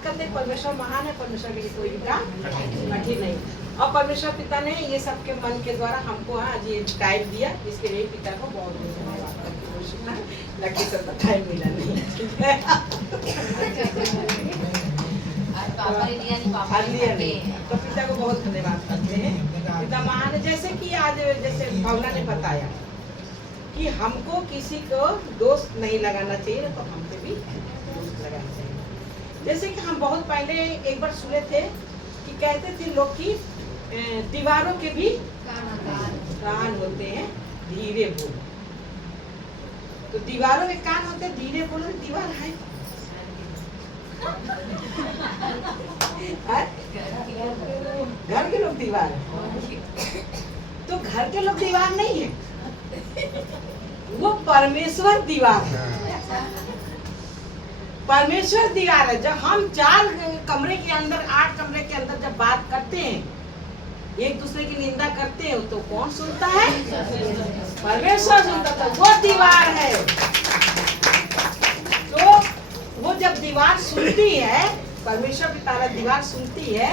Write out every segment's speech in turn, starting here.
बात करते हैं परमेश्वर महान है, परमेश्वर के लिए कोई भी काम कठिन नहीं। और परमेश्वर पिता ने ये सबके मन के द्वारा हमको आज ये टाइम दिया, इसके लिए पिता को बहुत बहुत धन्यवाद करते हैं। लकी सर का टाइम मिला नहीं, ठीक है। तो पिता को बहुत धन्यवाद करते हैं, पिता महान है। जैसे कि आज जैसे भावना ने बताया कि हमको किसी को दोष नहीं लगाना चाहिए, तो हम पे भी दोष लगाना चाहिए। जैसे कि हम बहुत पहले एक बार सुने थे कि कहते थे लोग कि दीवारों के भी कान होते हैं, धीरे बोलो। तो दीवारों के कान होते हैं, धीरे बोलो, दीवार है। घर के लोग दीवार है, तो घर के लोग दीवार नहीं है, वो परमेश्वर दीवार है। परमेश्वर दीवार है। जब हम 4 कमरे के अंदर, 8 कमरे के अंदर जब बात करते हैं, एक दूसरे की निंदा करते हैं, तो कौन सुनता है? परमेश्वर सुनता। तो वो दीवार है। तो वो जब दीवार सुनती है, परमेश्वर की तारा दीवार सुनती है,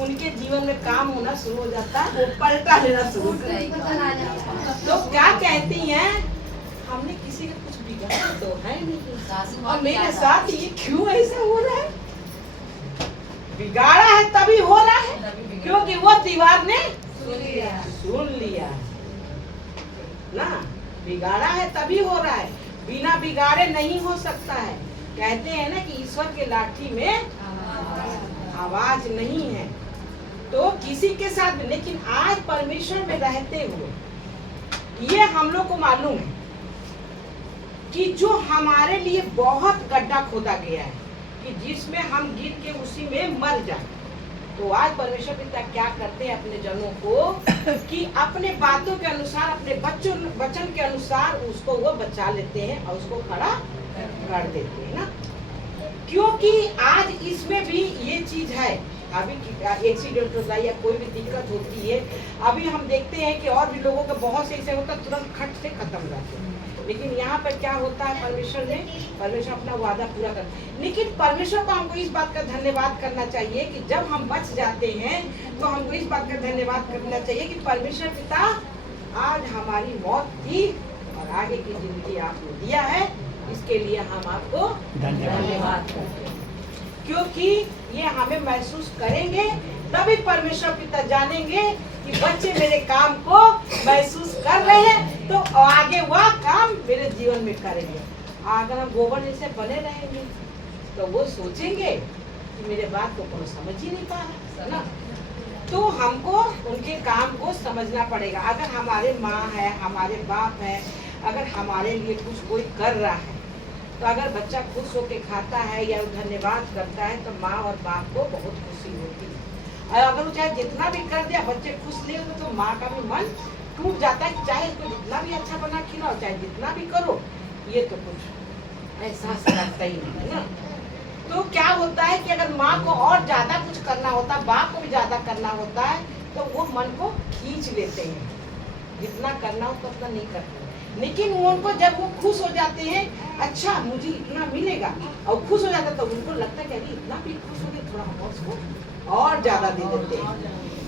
उनके जीवन में काम होना शुरू हो जाता है, वो पलटा लेना शुरू कर देता है। तो क्या कहती हैं, हमने किसी का कुछ बिगाड़ा तो है नहीं, और मेरे साथ ये क्यों ऐसे हो रहा है? बिगाड़ा है तभी हो रहा है, क्योंकि वो दीवार ने सुन लिया ना। बिगाड़ा है तभी हो रहा है, बिना बिगाड़े नहीं हो सकता है। कहते हैं ना कि ईश्वर के लाठी में आवाज नहीं है, तो किसी के साथ। लेकिन आज परमेश्वर में रहते हुए ये हम लोग को मालूम है कि जो हमारे लिए बहुत गड्ढा खोदा गया है, कि जिसमें हम गिर के उसी में मर जाए। तो आज परमेश्वर पिता क्या करते हैं अपने जनों को कि अपने बातों के अनुसार, अपने वचन के अनुसार उसको वो बचा लेते हैं और उसको खड़ा कर देते हैं ना। क्योंकि आज इसमें भी ये चीज है, अभी एक्सीडेंट होता है या कोई भी दिक्कत होती है, अभी हम देखते हैं कि और भी लोगों का बहुत से ऐसे होता, तुरंत खट से खत्म हो जाते हैं। लेकिन यहाँ पर क्या होता है, परमेश्वर अपना वादा पूरा कर। लेकिन परमेश्वर को हमको इस बात का धन्यवाद करना चाहिए कि जब हम बच जाते हैं, तो हमको इस बात का धन्यवाद करना चाहिए कि परमेश्वर पिता आज हमारी मौत थी और आगे की जिंदगी आपने दिया है, इसके लिए हम आपको धन्यवाद करते हैं। क्योंकि ये हमें महसूस करेंगे, तभी परमेश्वर पिता जानेंगे कि बच्चे मेरे काम को महसूस कर रहे हैं, तो आगे वह काम मेरे जीवन में करेंगे। अगर हम गोबर जैसे बने रहेंगे, तो वो सोचेंगे कि मेरे बात को कोई समझ ही नहीं पा रहा, है ना। तो हमको उनके काम को समझना पड़ेगा। अगर हमारे माँ है, हमारे बाप है, अगर हमारे लिए कुछ कोई कर रहा है, तो अगर बच्चा खुश होके खाता है या धन्यवाद करता है, तो माँ और बाप को बहुत खुशी होती है। और अगर वो चाहे जितना भी कर दिया, बच्चे खुश नहीं होते, तो माँ का भी मन टूट जाता है कि चाहे इसको जितना भी अच्छा बना खिलाओ, चाहे जितना भी करो, ये तो कुछ एहसास करता ही नहीं है ना। तो क्या होता है कि अगर माँ को और ज्यादा कुछ करना होता है, बाप को भी ज्यादा करना होता है, तो वो मन को खींच लेते हैं, जितना करना हो तो उतना नहीं करते। लेकिन उनको जब वो खुश हो जाते हैं, अच्छा मुझे इतना मिलेगा, और खुश हो जाता है, तो उनको लगता है कि अरे इतना भी खुश हो गया, थोड़ा हम उसको और ज्यादा दे देते हैं।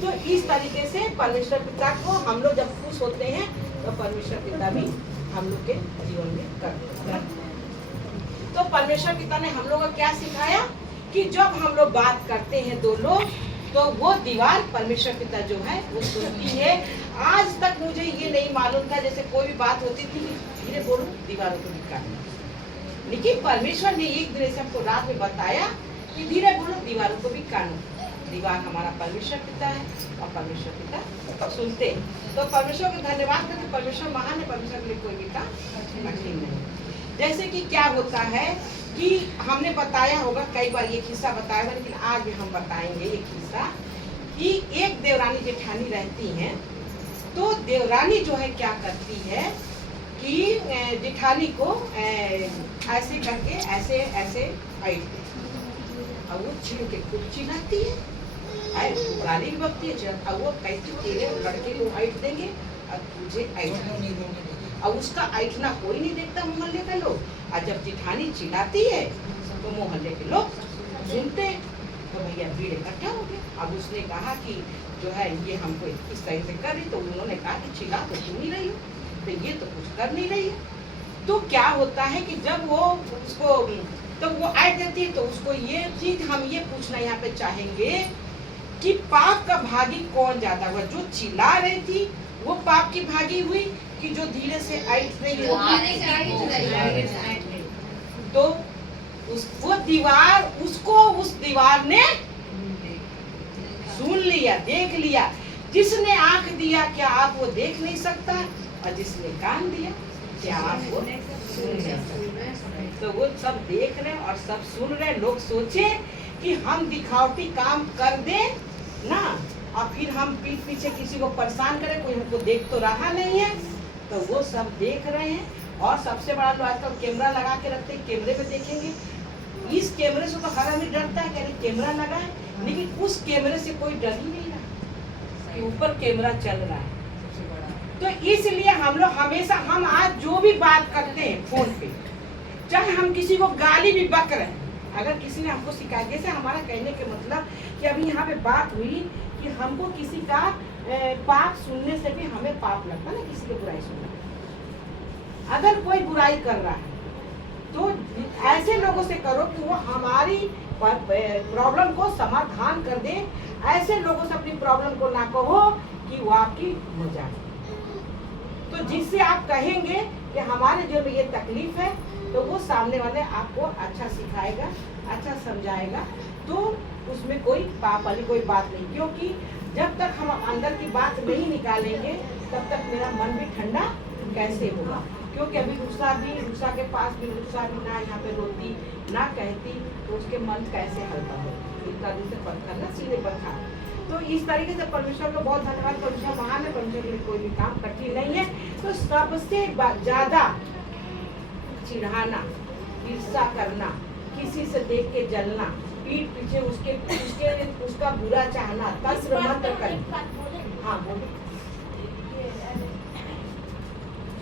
तो इस तरीके से परमेश्वर पिता को हम लोग जब खुश होते हैं, तो परमेश्वर पिता भी हम लोग के जीवन में करते हैं। तो परमेश्वर पिता ने हम लोग को क्या सिखाया कि जब हम लोग बात करते हैं दो लोग, तो वो दीवार परमेश्वर पिता जो है वो सुनती है। आज तक मुझे ये नहीं मालूम था, जैसे कोई भी बात होती थी, धीरे बोलो, दीवारों को भी काटना। लेकिन परमेश्वर ने एक दिन से हमको रात में बताया कि धीरे बोलो, दीवारों को भी काटो। दीवार हमारा परमेश्वर पिता है और परमेश्वर पिता सुनते हैं। तो परमेश्वर को धन्यवाद करते, परमेश्वर महान है, परमेश्वर के लिए कोई भी काम कठिन नहीं। जैसे कि क्या होता है कि हमने बताया होगा कई बार, ये किस्सा बताया होगा, लेकिन आज हम बताएंगे ये किस्सा कि एक देवरानी जेठानी रहती हैं। तो देवरानी जो है क्या करती है कि जेठानी को ऐसे करके ऐसे ऐसे हाइट दे, और वो छिड़ के खूब चिल्लाती है, गाली भी बकती है, और वो कैसे तेरे लड़के को हाइट देंगे और तुझे हाइट, और उसका ऐठना कोई नहीं देखता मोहल्ले का लोग। और जब जेठानी चिल्लाती है तो मोहल्ले के लोग गया, भीड़ इकट्ठा हो गया। अब उसने कहा कि जो है ये हमको इस तरह से कर रही, तो उन्होंने कहा कि चिल्ला तो तुम ही रही हो, तो ये तो कुछ कर नहीं रही है। तो क्या होता है कि जब वो उसको तो वो आ देती है, तो उसको ये चीज हम ये पूछना यहाँ पे चाहेंगे कि पाप का भागी कौन ज्यादा हुआ, जो चिल्ला रही थी वो पाप की भागी हुई कि जो धीरे से ऐठ रही है। तो वो दीवार उसको उस दीवार ने सुन लिया, देख लिया। जिसने आंख दिया क्या आप वो देख नहीं सकता, और जिसने कान दिया क्या आप वो सुन नहीं सकता। तो वो सब देख रहे और सब सुन रहे। लोग सोचे कि हम दिखावटी काम कर दें ना, और फिर हम पीठ पीछे किसी को परेशान करें, कोई हमको देख तो रहा नहीं है। तो वो सब देख रहे हैं। और सबसे बड़ा तो आजकल कैमरा लगा के रखते हैं, कैमरे में देखेंगे। इस कैमरे से तो हर आदमी डरता है कि कैमरा लगा है, लेकिन उस कैमरे से कोई डर ही नहीं रहा कि ऊपर कैमरा चल रहा है। तो इसलिए हम लोग हमेशा, हम आज जो भी बात करते हैं फोन पे, चाहे हम किसी को गाली भी बक रहे हैं, अगर किसी ने हमको शिकायत, जैसे हमारा कहने के मतलब कि अभी यहाँ पे बात हुई कि हमको किसी का पाप सुनने से भी हमें पाप लगता है ना, किसी की बुराई सुनना। अगर कोई बुराई कर रहा है तो ऐसे लोगों से करो कि वो हमारी प्रॉब्लम को समाधान कर दे। ऐसे लोगों से अपनी प्रॉब्लम को ना कहो कि वो आपकी हो जाए। तो जिससे आप कहेंगे कि हमारे जो ये तकलीफ है, तो वो सामने वाले आपको अच्छा सिखाएगा, अच्छा समझाएगा। तो उसमें कोई पाप वाली कोई बात नहीं, क्योंकि जब तक हम अंदर की बात नहीं निकालेंगे तब तक मेरा मन भी ठंडा कैसे होगा। क्योंकि अभी रूसा के पास भी रूसा भी ना यहाँ पे रोती ना कहती, तो उसके मन कैसे हल्का हो। इतना दिन से पत्थर ना सीधे पत्थर। तो इस तरीके से परमेश्वर को बहुत धन्यवाद। परमेश्वर महान है, परमेश्वर के लिए कोई भी काम कठिन नहीं है। तो सबसे ज्यादा चिढ़ाना, ईर्ष्या करना, किसी से देख के जलना, पीठ पीछे उसका बुरा चाहना, तंत्र मंत्र करें। हाँ बोलो।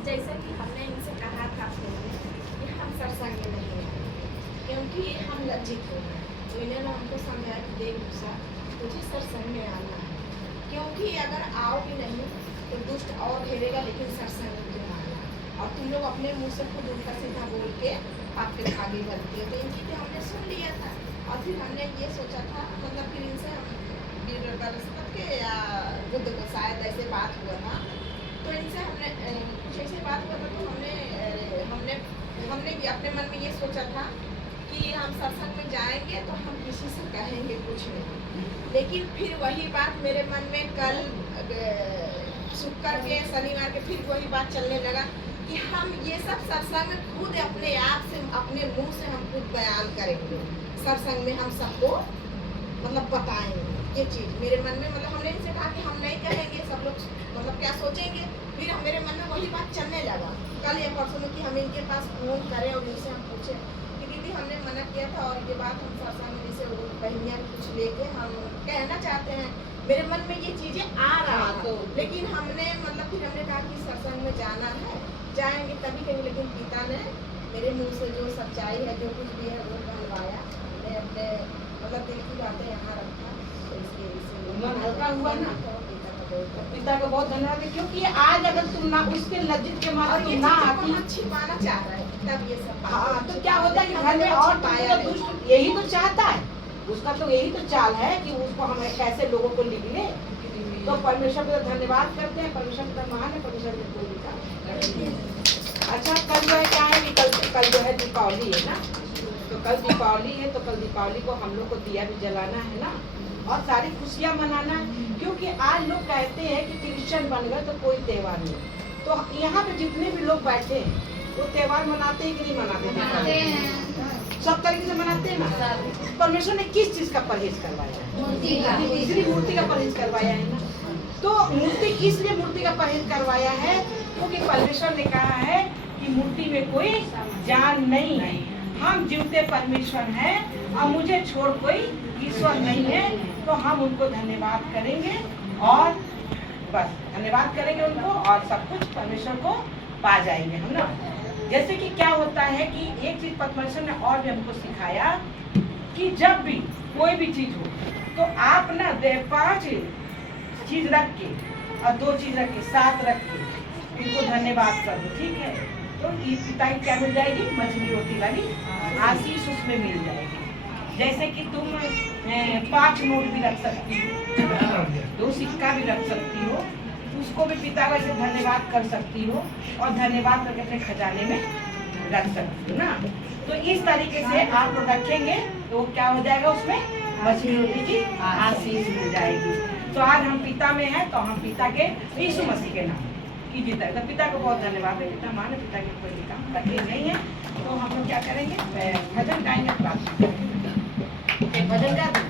जैसा कि हमने इनसे कहा था कि हम सत्संग में नहीं आए क्योंकि हम लज्जित हो गए। तो इन्होंने हमको समझाया कि देख गुस्सा तुझे सत्संग में आना है, क्योंकि अगर आओगे नहीं तो दुष्ट और घेरेगा, लेकिन सत्संग में तुम आना। और तुम लोग अपने मुँह से खुद उल्टा सीधा बोल के आप फिर आगे बढ़ती है। तो इनकी तो हमने सुन लिया था, और फिर हमने ये सोचा था, मतलब फिर इनसे हम बृहस्पति के या बुद्ध को शायद ऐसे बात हुआ था। तो इनसे हमने कुछ ऐसे बात हुआ था, तो हमने भी अपने मन में ये सोचा था कि हम सत्संग में जाएंगे तो हम किसी से कहेंगे कुछ नहीं। लेकिन फिर वही बात मेरे मन में कल शुक्र के शनिवार के फिर वही बात चलने लगा कि हम ये सब सत्संग में खुद अपने आप से, अपने मुंह से हम खुद बयान करेंगे। सत्संग में हम सबको मतलब बताएंगे ये चीज़ मेरे मन में। मतलब हमने इनसे कहा कि हम नहीं कहेंगे, सब लोग मतलब क्या सोचेंगे। फिर मेरे मन में वही बात चलने लगा कल या परसों में कि हम इनके पास फोन करें और इनसे हम पूछें कि दीदी हमने मना किया था, और ये बात हम सत्संग में जैसे बहनियाँ कुछ लेके हम कहना चाहते हैं। मेरे मन में ये चीज़ें आ रहा तो, लेकिन हमने मतलब फिर हमने कहा कि सत्संग में जाना है, जाएंगे तभी कहेंगे। लेकिन पिता ने मेरे मुँह से जो सच्चाई है, जो कुछ भी है वो कहलवाया। हमने अपने मतलब दिल की बातें यहाँ रखा, तो इसके मन हल्का हुआ ना। पिता को बहुत धन्यवाद है, क्योंकि आज अगर तुम ना उसके लज्जित के मारे तुम ना आती, छिपाना चाह रहा है तब ये सब। हाँ, तो क्या होता है कि घर में और पाया दुष्ट यही तो चाहता है, उसका तो यही तो चाल है कि उसको हम कैसे लोगों को लिख ले। तो परमेश्वर को धन्यवाद करते हैं। परमेश्वर का महान है, परमेश्वर के कोई काम। अच्छा, कल जो है क्या है कि कल जो है दीपावली है ना, तो कल दीपावली है, तो कल दीपावली को हम लोग को दिया भी जलाना है ना, और सारी खुशियाँ मनाना है। क्योंकि आज लोग कहते हैं कि क्रिश्चियन बन गए तो कोई त्यौहार नहीं। तो यहाँ पे जितने भी लोग बैठे हैं वो त्यौहार मनाते हैं कि नहीं मनाते हैं? सब तरीके से मनाते हैं ना। परमेश्वर ने किस चीज का परहेज करवाया है? तीसरी मूर्ति का परहेज करवाया है ना। तो मूर्ति किस लिए मूर्ति का परहेज करवाया है? क्योंकि परमेश्वर ने कहा है कि मूर्ति में कोई जान नहीं है, हम जीवते परमेश्वर हैं और मुझे छोड़ कोई ईश्वर नहीं है। तो हम उनको धन्यवाद करेंगे और बस धन्यवाद करेंगे उनको, और सब कुछ परमेश्वर को पा जाएंगे हम ना। जैसे कि क्या होता है कि एक चीज परमेश्वर ने और भी हमको सिखाया कि जब भी कोई भी चीज हो, तो आप ना 5 चीज रख के और 2 चीज रख के, 7 रख के इनको धन्यवाद कर दो, ठीक है। तो ये पिता की क्या मिल जाएगी, मछली रोटी वाली आशीष उसमें मिल जाएगी। जैसे कि तुम 5 नोट भी रख सकती हो, 2 सिक्का भी रख सकती हो, उसको भी पिता का ऐसे धन्यवाद कर सकती हो और धन्यवाद करके अपने खजाने में रख सकती हो ना। तो इस तरीके से आप लोग रखेंगे तो वो क्या हो जाएगा, उसमें मछली रोटी की आशीष मिल जाएगी। तो आज हम पिता में हैं, तो हम पिता के यीशु मसीह के नाम कीजिए। तो पिता को बहुत धन्यवाद है, पिता माने पिता के कोई काम करते नहीं है। तो हम लोग क्या करेंगे, भजन गाएंगे, प्रार्थना करेंगे। एक भजन गा दूं?